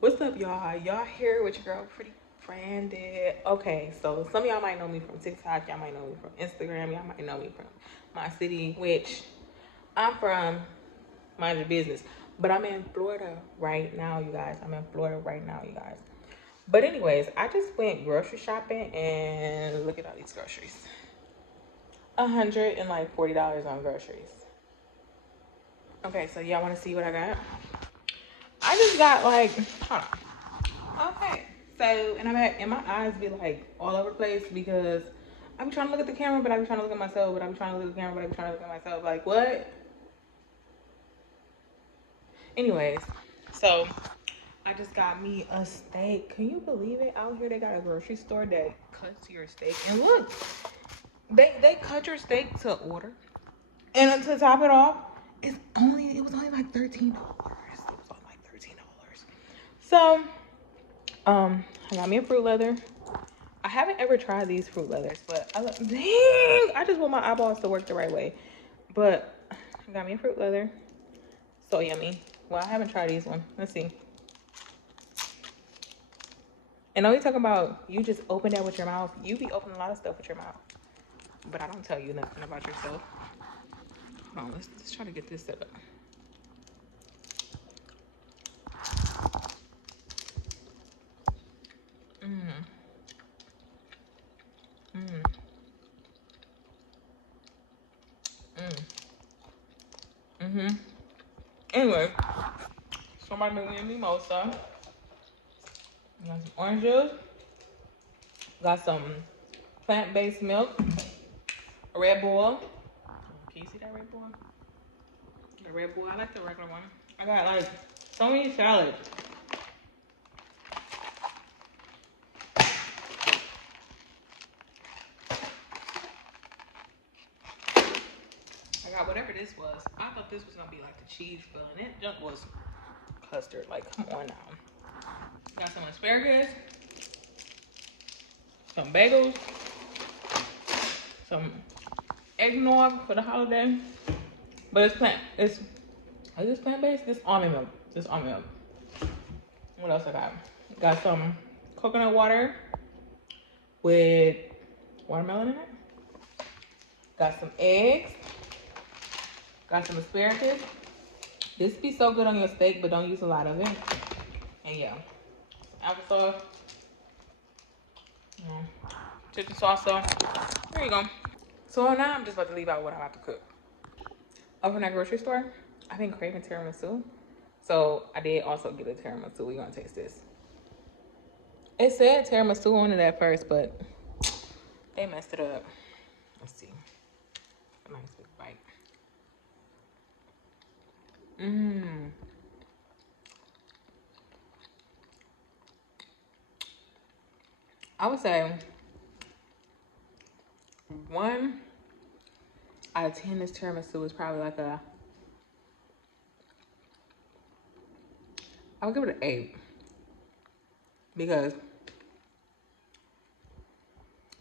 What's up, y'all? Y'all here with your girl, Pretty Branded. Okay, so some of y'all might know me from TikTok. Y'all might know me from Instagram. Y'all might know me from my city, which I'm from. Mind your business. But I'm in Florida right now, you guys. I'm in Florida right now, you guys. But anyways, I just went grocery shopping and look at all these groceries. $140 on groceries. Okay, so y'all want to see what I got? I just got like, hold on. Okay, so and and my eyes be like all over the place because I'm trying to look at the camera, but I'm trying to look at myself, but I'm trying to look at the camera, but I'm trying to look at myself. Like what? Anyways, so I just got me a steak. Can you believe it? Out here they got a grocery store that cuts your steak, and look, they cut your steak to order, and to top it off, it was only like $13. It was only like $13. So I got me a fruit leather. I haven't ever tried these fruit leathers, but dang, I just want my eyeballs to work the right way. But I got me a fruit leather. So yummy. Well, I haven't tried these one. Let's see. And only talking about you just open that with your mouth. You be opening a lot of stuff with your mouth, but I don't tell you nothing about yourself. Hold on, let's try to get this set up. Mmm. Mmm. Mmm. Mhm. Anyway, somebody made me a mimosa. Got some orange juice. Got some plant-based milk. A Red Bull. Can you see that Red Bull? The Red Bull. I like the regular one. I got like so many salads. I got whatever this was. I thought this was gonna be like the cheese bun. It just was custard. Like, come on now. Got some asparagus, some bagels, some eggnog for the holiday. But it's plant. Is this plant based? This almond milk. This almond milk. What else I got? Got some coconut water with watermelon in it. Got some eggs. Got some asparagus. This be so good on your steak, but don't use a lot of it. And yeah, applesauce. Chicken sauce. There you go. So now I'm just about to leave out what I'm about to cook. Up from that grocery store, I've been craving tiramisu. So I did also get a tiramisu. We're gonna taste this. It said tiramisu on it at first, but they messed it up. Let's see. A nice big bite. Mmm. I would say 1 out of 10 this tiramisu is probably like I would give it an 8 because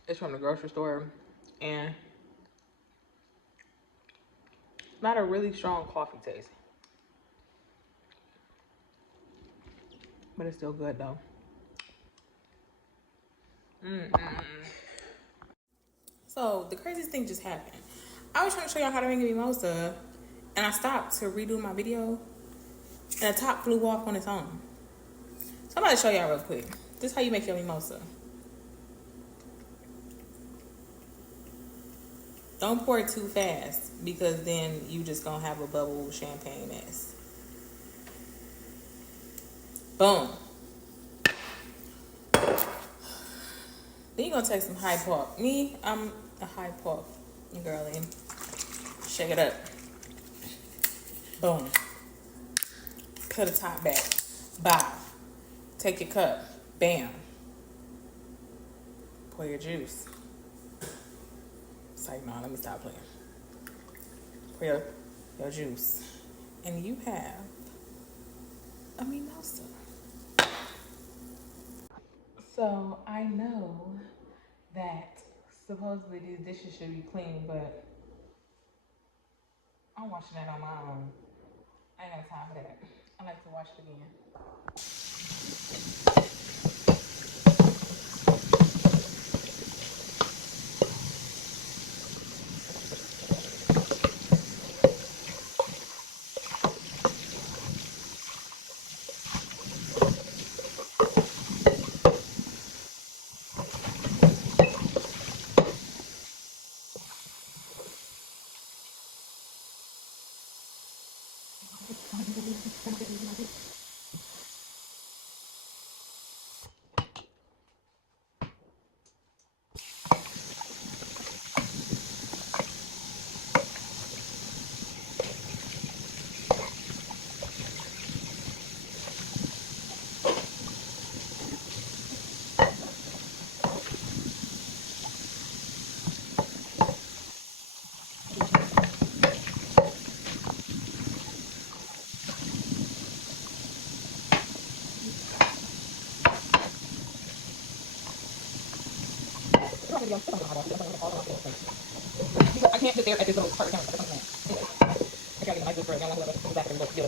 it's from the grocery store and not a really strong coffee taste. But it's still good though. So the craziest thing just happened. I was trying to show y'all how to make a mimosa and I stopped to redo my video and the top flew off on its own. So I'm about to show y'all real quick. This is how you make your mimosa. Don't pour it too fast because then you just gonna have a bubble champagne mess. Boom. Then you're gonna take some high park. I'm a high park girlie. Shake it up. Boom. Cut the top back. Bow. Take your cup. Bam. Pour your juice. It's like, no, let me stop playing. Pour your juice. And you have a mimosa. So I know that supposedly these dishes should be clean, but I'm washing that on my own. I ain't got time for that. I like to wash it again. I can't sit there at this little part camera. That's what I'm saying. I gotta get a nice good spray. I don't want to go back and look. Okay,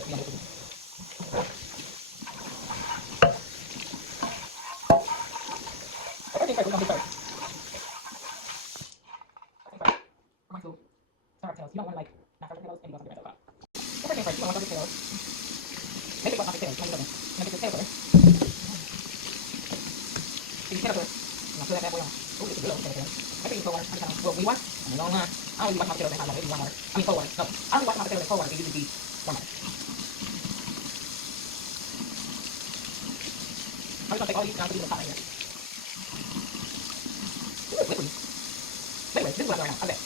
first, we're gonna do first. Okay, first. We're going to start our potatoes. You don't want to like knock out the potatoes and you want to get rid of that. Okay, first, you don't want to start the potatoes. Make it not the potatoes. Make it the potato butter. So you potato butter. I'm gonna put that bad boy on. Oh, it's a good old potato butter. I think it's cold water. I'm kind of, well, we wash. I'm going on. I don't usually wash my potatoes in hot water. It's warm water. I mean cold water. No, I don't wash my potatoes in cold water. It usually be warm water. I'm just gonna take all these and I'm gonna put these in the pot right here. Ooh, it's liquidy. Anyway, this is what I'm doing right now. Okay.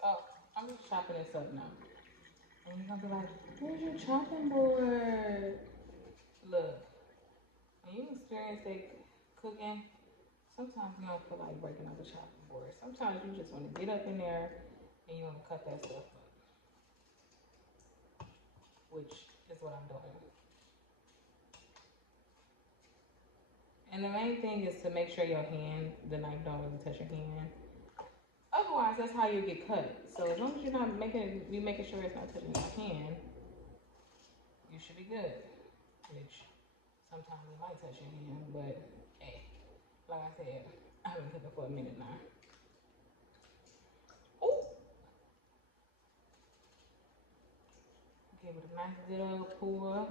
So I'm just chopping this up now. And you're gonna be like, where's your chopping board? Look, when you experience that cooking, sometimes you don't feel like breaking out the chopping board. Sometimes you just want to get up in there and you want to cut that stuff up, which is what I'm doing. And the main thing is to make sure your hand, the knife don't really touch your hand. Otherwise, that's how you get cut. So as long as you're not making, you making sure it's not touching your hand, you should be good. Which sometimes it might touch your hand, but hey, like I said, I've been cooking for a minute now. Ooh. Give it a nice good old pour.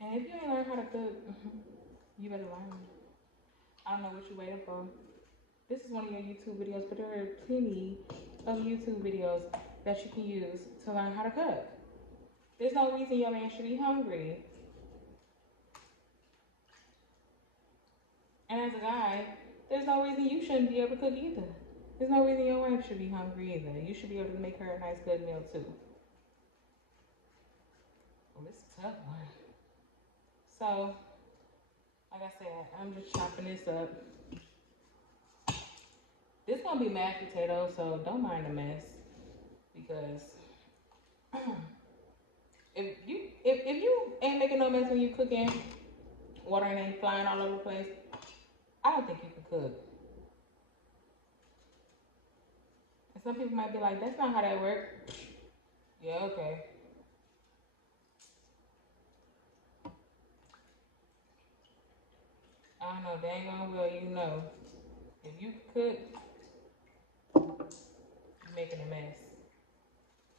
And if you ain't learned how to cook, you better learn. I don't know what you're waiting for. This is one of your YouTube videos, but there are plenty of YouTube videos that you can use to learn how to cook. There's no reason your man should be hungry. And as a guy, there's no reason you shouldn't be able to cook either. There's no reason your wife should be hungry either. You should be able to make her a nice, good meal too. Well, this is a tough one. So, like I said, I'm just chopping this up. This is gonna be mashed potatoes, so don't mind the mess. Because if you ain't making no mess when you cooking, water ain't flying all over the place, I don't think you can cook. And some people might be like, that's not how that works. Yeah, okay. I don't know, dang on well you know. If you cook, you're making a mess.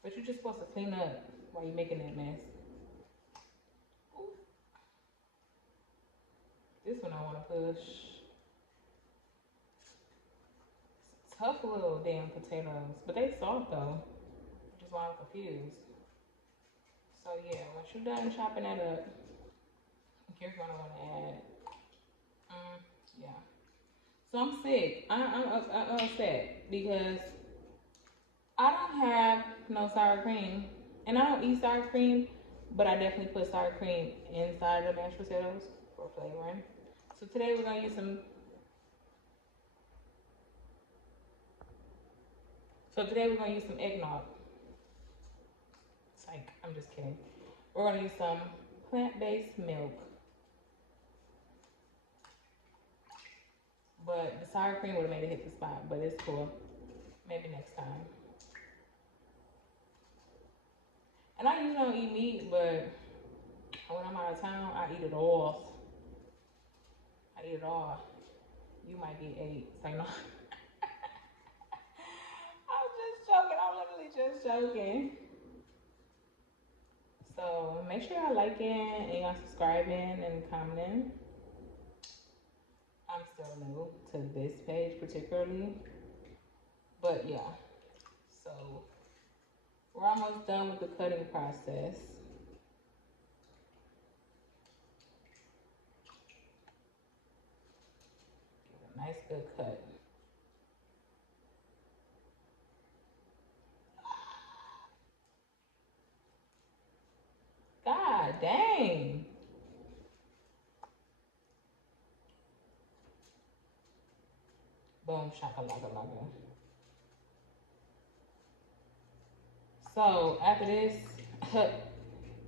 But you're just supposed to clean up while you're making that mess. Ooh. This one I want to push. Tough little damn potatoes, but they soft though, which is why I'm confused. So yeah, once you're done chopping that up, you're gonna want to add, yeah. So I'm sick. I'm upset because I don't have no sour cream, and I don't eat sour cream, but I definitely put sour cream inside of the mashed potatoes for flavoring. So today we're gonna use some. So today we're gonna use some eggnog. Like, I'm just kidding. We're gonna use some plant-based milk. But the sour cream would have made it hit the spot, but it's cool. Maybe next time. And I usually don't eat meat, but when I'm out of town, I eat it all. I eat it all. You might get 8. So no. I'm just joking. I'm literally just joking. So make sure y'all liking and y'all subscribing and commenting. I'm still new to this page particularly. But yeah. So we're almost done with the cutting process. nice good cut. God dang. Boom, shakalaka. So after this,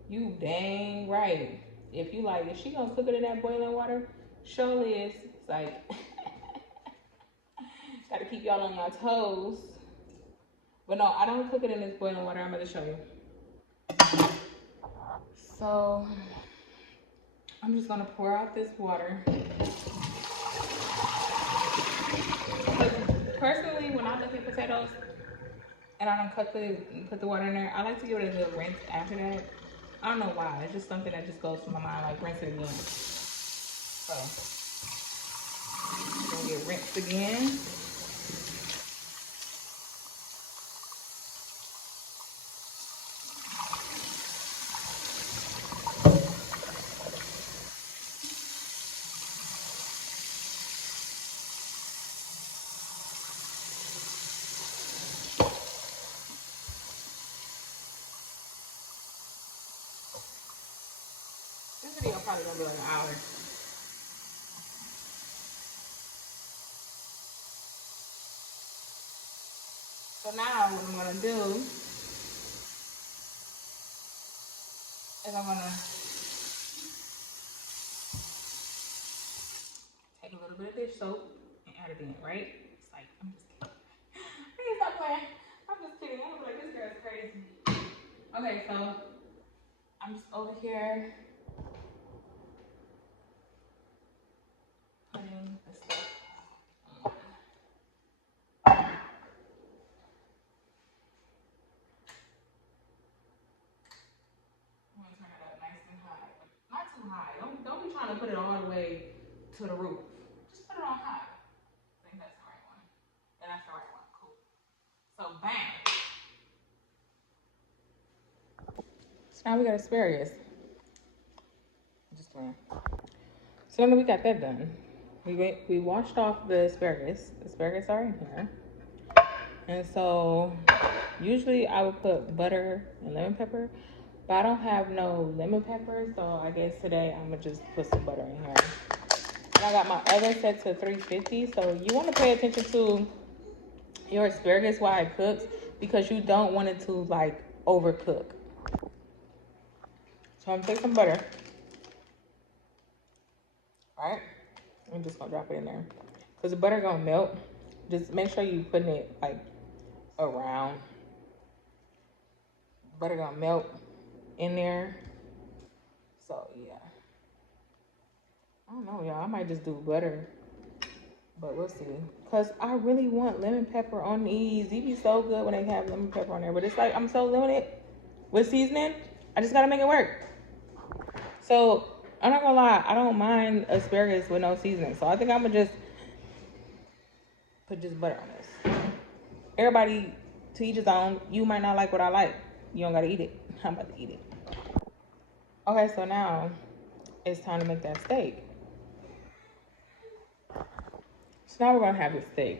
you dang right. If you like, if she gonna cook it in that boiling water, surely it's like gotta keep y'all on your toes. But no, I don't cook it in this boiling water. I'm gonna show you. So I'm just gonna pour out this water. Personally, when I look at potatoes and I don't put the water in there, I like to give it a good rinse after that. I don't know why. It's just something that just goes through my mind, like rinse it again. So gonna get rinsed again. This video probably gonna be like an hour. So now what I'm gonna do is I'm gonna take a little bit of dish soap and add it in, right? It's like, I'm just kidding. Please stop playing. I'm just kidding. I'm like, this girl's crazy. Okay, so I'm just over here putting the stuff on. I'm gonna turn it up nice and high. Not too high. Don't be trying to put it all the way to the roof. Just put it on high. I think that's the right one. And that's the right one. Cool. So bam. So now we got asparagus. Just playing. So then we got that done. We washed off the asparagus. The asparagus are in here. And so usually I would put butter and lemon pepper, but I don't have no lemon pepper, so I guess today I'm gonna just put some butter in here. And I got my oven set to 350, so you want to pay attention to your asparagus while it cooks because you don't want it to like overcook. So I'm gonna take some butter. All right, I'm just gonna drop it in there because the butter gonna melt. Just make sure you putting it like around. Butter gonna melt in there. So yeah, I don't know, y'all. I might just do butter, but we'll see. Cause I really want lemon pepper on these. These be so good when they have lemon pepper on there. But it's like I'm so limited with seasoning. I just gotta make it work. So I'm not gonna lie, I don't mind asparagus with no seasoning. So I think I'm gonna just put just butter on this. Everybody to each his own. You might not like what I like. You don't gotta eat it. I'm about to eat it. Okay, so now it's time to make that steak. So now we're gonna have this steak.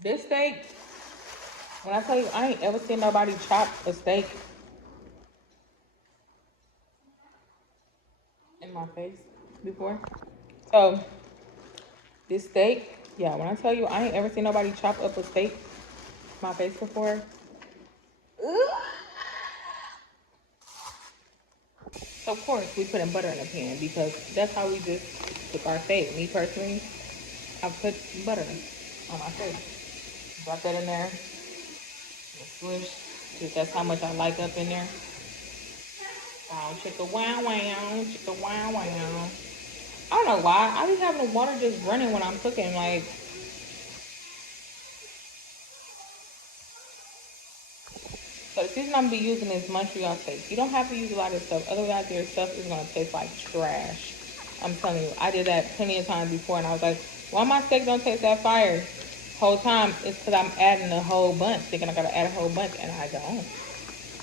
This steak, when I tell you, I ain't ever seen nobody chop a steak in my face before. So this steak, yeah, when I tell you, I ain't ever seen nobody chop up a steak in my face before. So of course we put in butter in the pan because that's how we just cook our steak. Me personally, I put butter on my steak. Drop that in there. Swish. Because that's how much I like up in there. Chicka wow wow. Chicka wow wow. I don't know why. I be having the water just running when I'm cooking. Like, so the season I'm gonna be using is Montreal steak. You don't have to use a lot of stuff. Otherwise, your stuff is gonna taste like trash. I'm telling you, I did that plenty of times before, and I was like, why my steak don't taste that fire? Whole time it's because I'm adding a whole bunch, thinking I gotta add a whole bunch, and I don't.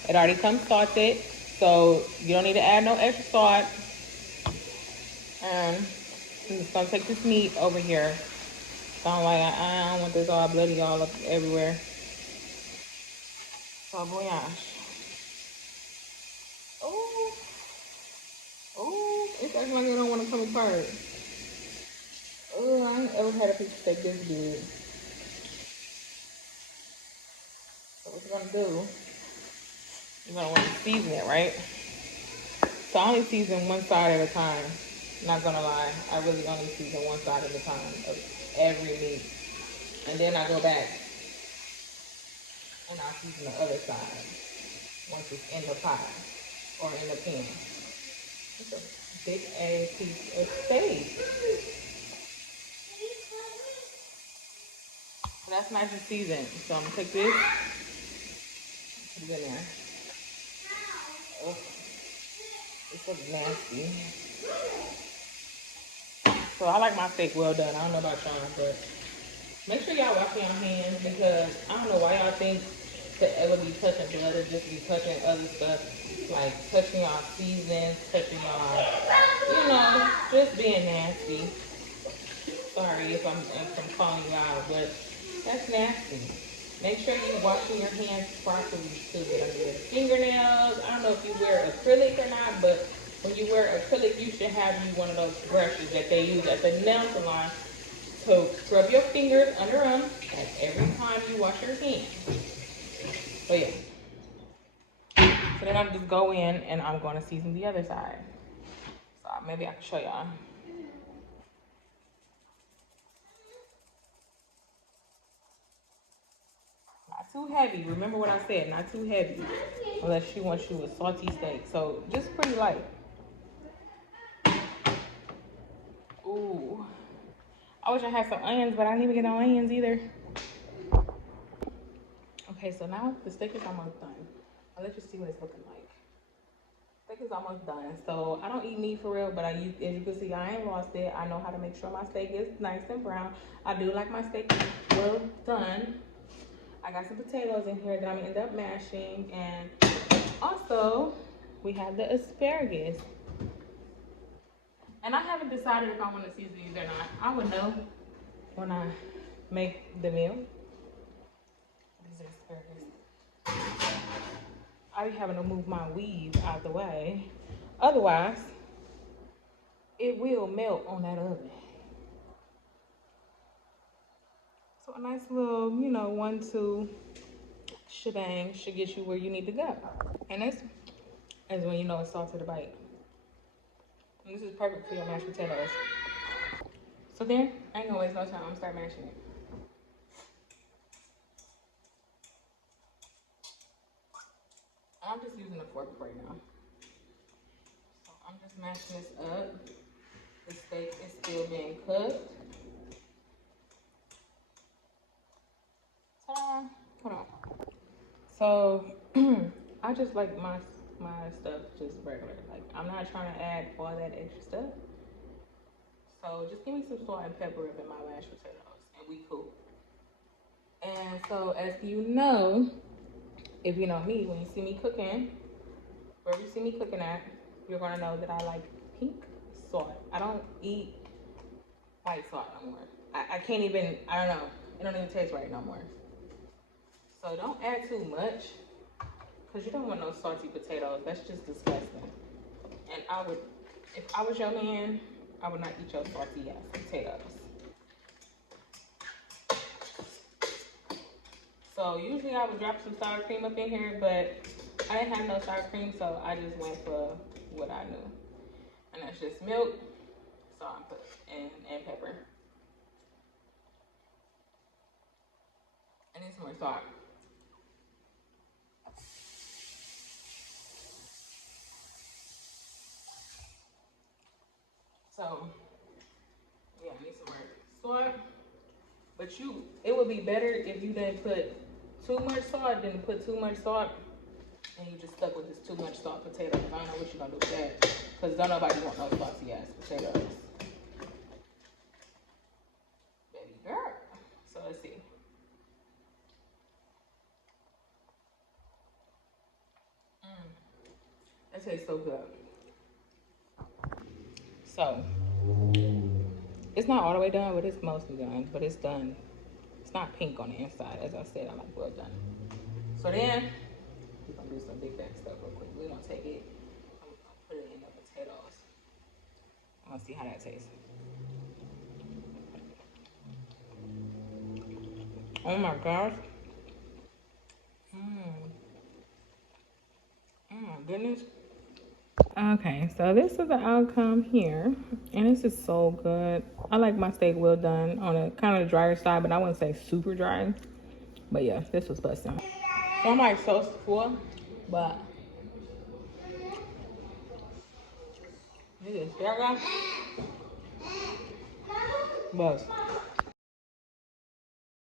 It already comes salted, so you don't need to add no extra salt. And I'm just gonna take this meat over here. So I'm like, I don't want this all bloody all up everywhere. So voyage. Oh, oh, it's acting like I don't want to come apart. Oh, I ain't ever had a piece of steak this big. So what you're gonna do, you're gonna want to season it, right? So I only season one side at a time. Not gonna lie, I really only season one side at a time of every meat. And then I go back and I season the other side once it's in the pot or in the pan. It's a big ass piece of steak. So that's nice and seasoned. So I'm gonna take this, put it in there. Oh, this looks nasty. So I like my steak well done. I don't know about y'all, but make sure y'all wash your hands because I don't know why y'all think to ever be touching blood or just be touching other stuff, like touching y'all seasons, touching y'all, you know, just being nasty. Sorry if I'm calling you out, but that's nasty. Make sure you washing your hands properly too. Get under your fingernails. I don't know if you wear acrylic or not, but when you wear acrylic, you should have you one of those brushes that they use at the nail salon to scrub your fingers under them like every time you wash your hands. So yeah. So then I'm just go in and I'm going to season the other side. So maybe I can show y'all. Not too heavy. Remember what I said, not too heavy. Unless she wants you a salty steak. So just pretty light. Ooh. I wish I had some onions, but I didn't even get no onions either. Okay, so now the steak is almost done. I'll let you see what it's looking like. Steak is almost done. So I don't eat meat for real, but as you can see, I ain't lost it. I know how to make sure my steak is nice and brown. I do like my steak well done. I got some potatoes in here that I'm gonna end up mashing, and also we have the asparagus. And I haven't decided if I want to season these or not. I would know when I make the meal. These are asparagus. I be having to move my weave out the way. Otherwise, it will melt on that oven. So a nice little, 1-2 shebang should get you where you need to go. And this is when you know it's salted to bite. And this is perfect for your mashed potatoes. So then, I ain't gonna waste no time. I'm gonna start mashing it. I'm just using a fork right now. So I'm just mashing this up. The steak is still being cooked. Ta-da! Hold on. So I just like my stuff just regular. Like I'm not trying to add all that extra stuff. So just give me some salt and pepper up in my mashed potatoes, and we cool. And so as you know, if you know me, when you see me cooking, wherever you see me cooking at, you're gonna know that I like pink salt. I don't eat white salt no more. I can't even, I don't know. It don't even taste right no more. So don't add too much, because you don't want no salty potatoes. That's just disgusting. And if I was your man, I would not eat your salty ass potatoes. So usually I would drop some sour cream up in here, but I didn't have no sour cream, so I just went for what I knew. And that's just milk, salt, and pepper. And then some more salt. So, yeah, I need some more salt. But it would be better if you didn't put too much salt than put too much salt. And you just stuck with this too much salt potato. I don't know what you're gonna do with that. Because don't nobody want no salty ass potatoes. Baby girl. So let's see. That tastes so good. So It's not all the way done, but it's mostly done. But it's done. It's not pink on the inside. As I said, I like well done. So then, we're going to do some big bag stuff real quick. We're going to take it, I'm going to put it in the potatoes. I want to see how that tastes. Oh my gosh. Oh my goodness. Okay, so this is the outcome here, and this is so good. I like my steak well done on a kind of drier side, but I wouldn't say super dry. But yeah, this was busting. So I'm like so full, but this is burger. Buzz.